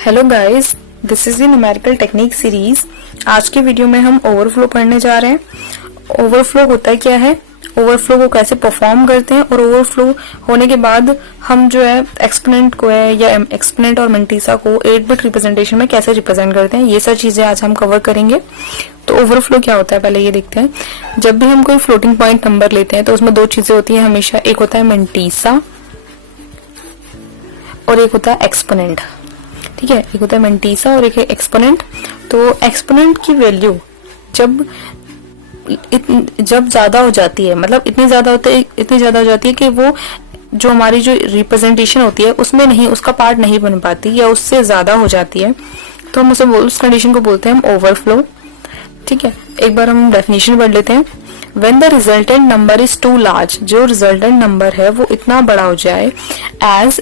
Hello guys, this is the numerical technique series. आज के video में हम ओवरफ्लो पढ़ने जा रहे हैं। ओवरफ्लो होता क्या है, ओवरफ्लो को कैसे परफॉर्म करते हैं और ओवरफ्लो होने के बाद हम जो है एक्सपोनेंट को है या एक्सपोनेंट और मेंटीसा को 8 बिट रिप्रेजेंटेशन में कैसे रिप्रेजेंट करते हैं, ये सब चीजें आज हम कवर करेंगे। तो ओवरफ्लो क्या होता है पहले ये देखते हैं। जब भी हम कोई फ्लोटिंग पॉइंट नंबर लेते हैं तो उसमें दो चीजें होती है हमेशा, एक होता है मेंटीसा और एक होता है एक्सपोनेंट। ठीक है, एक होता है मेंटीसा और एक है एक्सपोनेंट। तो एक्सपोनेंट की वैल्यू जब ज्यादा हो जाती है, मतलब इतनी ज्यादा हो जाती है कि वो जो हमारी जो रिप्रेजेंटेशन होती है उसमें नहीं, उसका पार्ट नहीं बन पाती या उससे ज्यादा हो जाती है, तो हम उस कंडीशन को बोलते हैं हम ओवरफ्लो। ठीक है, एक बार हम डेफिनेशन पढ़ लेते हैं। When the resultant number is too large, जो रिजल्टेंट नंबर है वो इतना बड़ा हो जाए as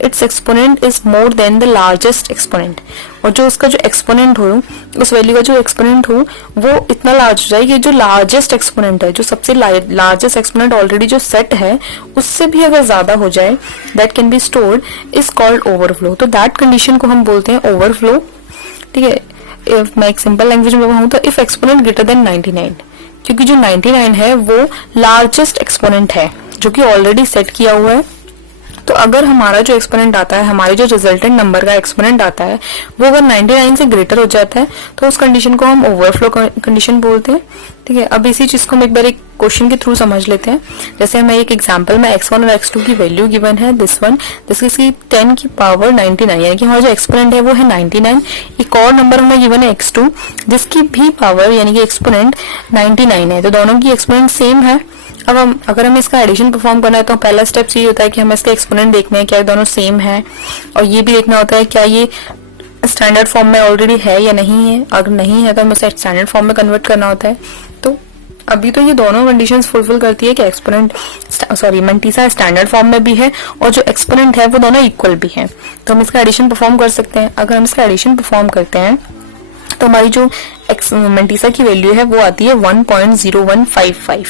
its exponent is more than the largest exponent, और जो उसका जो एक्सपोनेंट हो, उस वैल्यू का जो एक्सपोनेंट हो वो इतना लार्ज हो जाए कि जो लार्जेस्ट एक्सपोनेंट है, जो सबसे लार्जेस्ट एक्सपोनेंट ऑलरेडी जो सेट है उससे भी अगर ज्यादा हो जाए, that can be stored is called overflow. तो दैट कंडीशन को हम बोलते हैं ओवरफ्लो। ठीक है, मैं एक सिंपल लैंग्वेज में बताऊं तो इफ एक्सपोनेंट ग्रेटर देन 99, क्योंकि जो 99 है वो लार्जेस्ट एक्सपोनेंट है जो कि ऑलरेडी सेट किया हुआ है। तो अगर हमारा जो एक्सपोनेंट आता है, हमारे जो रिजल्टेंट नंबर का एक्सपोनेंट आता है वो अगर 99 से ग्रेटर हो जाता है तो उस कंडीशन को हम ओवरफ्लो कंडीशन बोलते हैं। ठीक है, अब इसी चीज को हम एक बार एक क्वेश्चन के थ्रू समझ लेते हैं। जैसे हमें एक एग्जांपल में x1 और x2 की वैल्यू गिवन है, दिस वन, जिसकी 10 की पावर 99, यानी कि हमारा जो एक्सपोनेंट है वो है 99। एक और नंबर हमें गिवन है x2 जिसकी भी पावर यानी कि एक्सपोनेंट 99 है, तो दोनों की एक्सपोनेंट सेम है। अब अगर हमें इसका एडिशन परफॉर्म करना है तो पहला स्टेप ये होता है कि हमें इसका एक्सपोनेंट देखना है क्या दोनों सेम है, और ये भी देखना होता है क्या ये स्टैंडर्ड फॉर्म में ऑलरेडी है या नहीं है। अगर नहीं है तो हमें इसे स्टैंडर्ड फॉर्म में कन्वर्ट करना होता है। तो अभी तो ये दोनों कंडीशंस फुलफिल करती है कि मेंटीसा स्टैंडर्ड फॉर्म में भी है और जो एक्सपोनेंट है वो दोनों इक्वल भी है, तो हम इसका एडिशन परफॉर्म कर सकते हैं। अगर हम इसका एडिशन परफॉर्म करते हैं तो हमारी जो मेंटीसा की वैल्यू है वो आती है 1.0155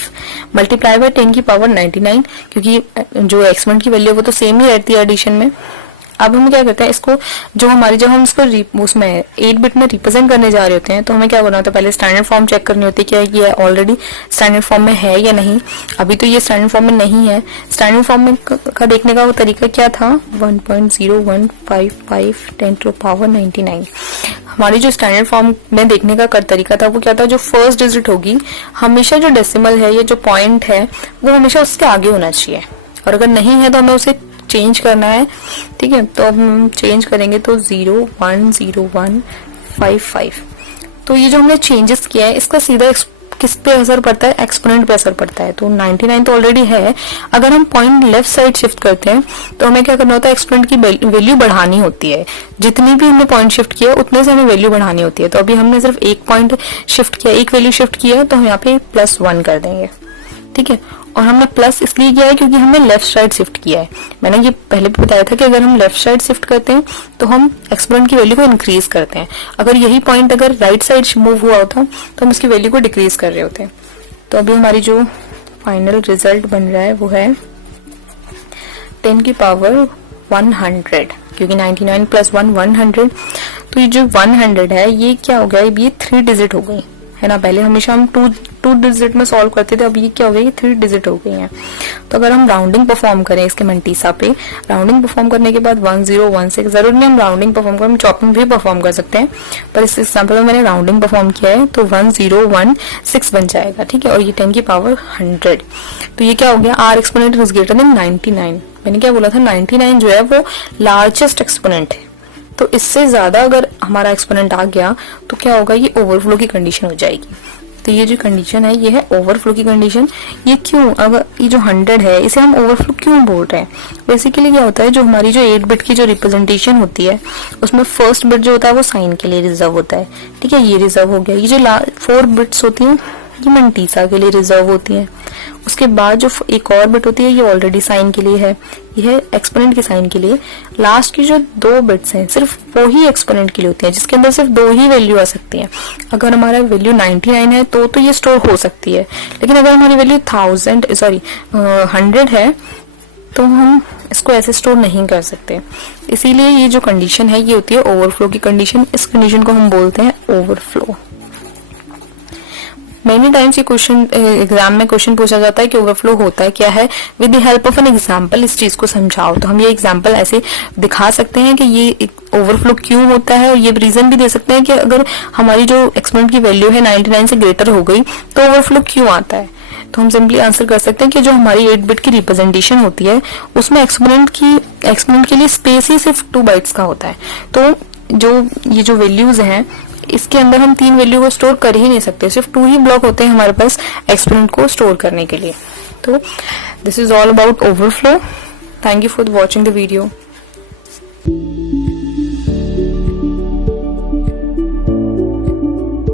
मल्टीप्लाई बाय 10 की पावर 99, क्योंकि जो एक्सपोनेंट की वैल्यू है वो तो सेम ही रहती है एडिशन में। अब हम क्या करते हैं, इसको जब हम इसको उसमें 8 बिट में रिप्रेजेंट करने जा रहे होते हैं तो हमें क्या करना होता है, पहले स्टैंडर्ड फॉर्म चेक करनी होती है क्या ये ऑलरेडी स्टैंडर्ड फॉर्म में है या नहीं। अभी तो ये स्टैंडर्ड फॉर्म में नहीं है। स्टैंडर्ड फॉर्म में का देखने का वो तरीका क्या था, 1.0155 10 टू पावर 99। हमारी जो स्टैंडर्ड फॉर्म में देखने का तरीका था वो क्या था, जो फर्स्ट डिजिट होगी हमेशा जो डेसिमल है या जो पॉइंट है वो हमेशा उसके आगे होना चाहिए, और अगर नहीं है तो हमें उसे चेंज करना है। ठीक है, तो अब हम चेंज करेंगे तो 0.10155। तो ये जो हमने चेंजेस किया है इसका सीधा किस पे असर पड़ता है, एक्सपोनेंट पे असर पड़ता है। तो 99 तो ऑलरेडी है, अगर हम पॉइंट लेफ्ट साइड शिफ्ट करते हैं तो हमें क्या करना होता है, एक्सपोनेंट की वैल्यू बढ़ानी होती है। जितनी भी हमने पॉइंट शिफ्ट किया उतने से हमें वैल्यू बढ़ानी होती है। तो अभी हमने सिर्फ एक पॉइंट शिफ्ट किया, एक वैल्यू शिफ्ट किया, तो हम यहाँ पे +1 कर देंगे। ठीक है, और हमने प्लस इसलिए किया है क्योंकि हमने लेफ्ट साइड शिफ्ट किया है। मैंने ये पहले भी बताया था कि अगर हम लेफ्ट साइड शिफ्ट करते हैं तो हम एक्सपोनेंट की वैल्यू को इंक्रीज करते हैं। अगर यही पॉइंट अगर राइट साइड मूव हुआ होता तो हम इसकी वैल्यू को डिक्रीज कर रहे होते हैं। तो अभी हमारी जो फाइनल रिजल्ट बन रहा है वो है 10 की पावर 100, क्योंकि 99 + 1 100। तो ये जो 100 है ये क्या हो गया, ये 3 डिजिट हो गई है ना। पहले हमेशा हम टू डिजिट में सॉल्व करते थे, अब ये क्या हो गया, ये 3 डिजिट हो गई हैं। तो अगर हम राउंडिंग परफॉर्म करें इसके मेंटीसा पे, राउंडिंग परफॉर्म करने के बाद 1016, जरूर नहीं हम राउंडिंग परफॉर्म करें, हम चॉपिंग भी परफॉर्म कर सकते हैं, पर इस एग्जाम्पल में मैंने राउंडिंग परफॉर्म किया है तो 1016 बन जाएगा। ठीक है, और ये 10 की पावर 100। तो ये क्या हो गया, R exponent is greater than 99। मैंने क्या बोला था, 99 जो है वो लार्जेस्ट एक्सपोनेंट है। तो इससे ज्यादा अगर हमारा एक्सपोनेंट आ गया तो क्या होगा, ये ओवरफ्लो की कंडीशन हो जाएगी। तो ये जो कंडीशन है ये है ओवरफ्लो की कंडीशन। ये क्यों, अगर ये जो 100 है इसे हम ओवरफ्लो क्यों बोल रहे हैं, बेसिकली क्या होता है, जो हमारी जो 8 बिट की जो रिप्रेजेंटेशन होती है उसमें फर्स्ट बिट जो होता है वो साइन के लिए रिजर्व होता है। ठीक है, ये रिजर्व हो गया। ये जो 4 बिट्स होती हैं ये मेंटीसा के लिए रिजर्व होती है। उसके बाद जो एक और बिट होती है ये ऑलरेडी साइन के लिए है, ये है एक्सपोनेंट के साइन के लिए। लास्ट की जो 2 बिट्स हैं सिर्फ वो ही एक्सपोनेंट के लिए होती है, जिसके अंदर सिर्फ 2 ही वैल्यू आ सकती है। अगर हमारा वैल्यू 99 है तो ये स्टोर हो सकती है, लेकिन अगर हमारी वैल्यू 100 है तो हम इसको ऐसे स्टोर नहीं कर सकते। इसीलिए ये जो कंडीशन है ये होती है ओवरफ्लो की कंडीशन। इस कंडीशन को हम बोलते हैं ओवरफ्लो। मेनी टाइम्स ये क्वेश्चन एग्जाम में क्वेश्चन पूछा जाता है कि ओवरफ्लो होता है क्या है, with the help of an example इस चीज को समझाओ। तो हम ये एग्जांपल ऐसे दिखा सकते हैं कि ये ओवरफ्लो क्यों होता है, और ये रीजन भी दे सकते हैं कि अगर हमारी जो एक्सपोनेंट की वैल्यू है 99 से ग्रेटर हो गई तो ओवरफ्लो क्यों आता है। तो हम सिंपली आंसर कर सकते हैं कि जो हमारी 8 बिट की रिप्रेजेंटेशन होती है उसमें एक्सपोनेंट के लिए स्पेस ही सिर्फ 2 बाइट्स का होता है। तो ये जो वैल्यूज हैं इसके अंदर हम 3 वैल्यू को स्टोर कर ही नहीं सकते, सिर्फ 2 ही ब्लॉक होते हैं हमारे पास एक्सपोनेंट को स्टोर करने के लिए। तो this is all about overflow. Thank you for watching the video.